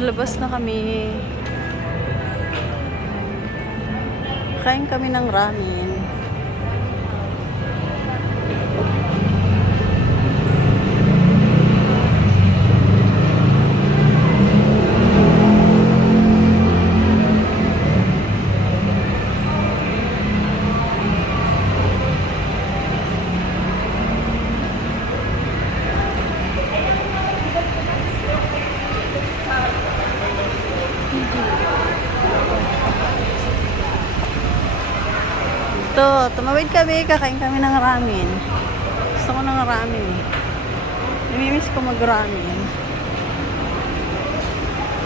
Labas na kami. Kain kami ng ramen. Tumawid kami, kakain kami ng ramen. Gusto ko ng ramen. Namimiss ko mag-ramen.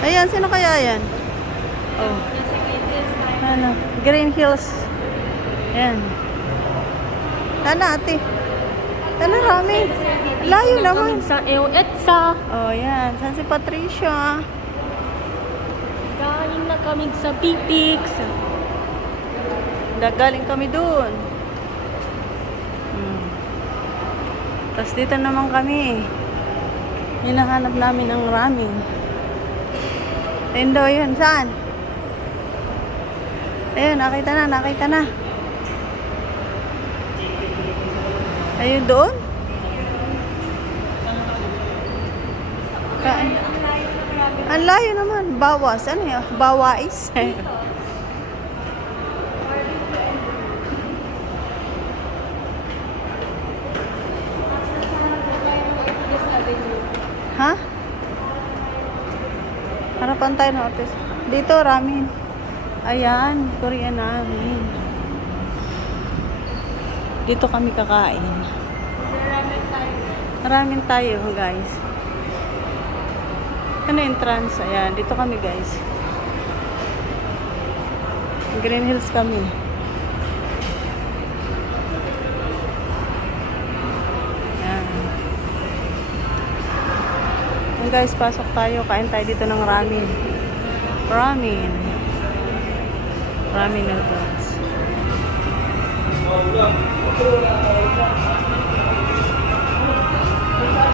Ayan, sino kaya yan? Oh. Ano? Green Hills. Ayan. Ano ate? Ano ramen? Layo naman. Sa EDSA. Oh, yan. San si Patricia? Galing na kami sa Pipix. Galing kami doon. Tapos dito naman kami. Hinahanap namin ang ramen. Tendo yun. Saan? Ayun, nakita na. Ayun doon? Kain. Ang layo naman. Bawas. Ano yun? Bawais. Ha? Harapan tayo ng artist. Dito, ramen. Ayan, Korean ramen. Dito kami kakain. Ramen tayo, guys. Ano entrance? Ayan, dito kami, guys. Green Hills kami. Guys, pasok tayo. Kain tayo dito ng ramen. Ramen noodles.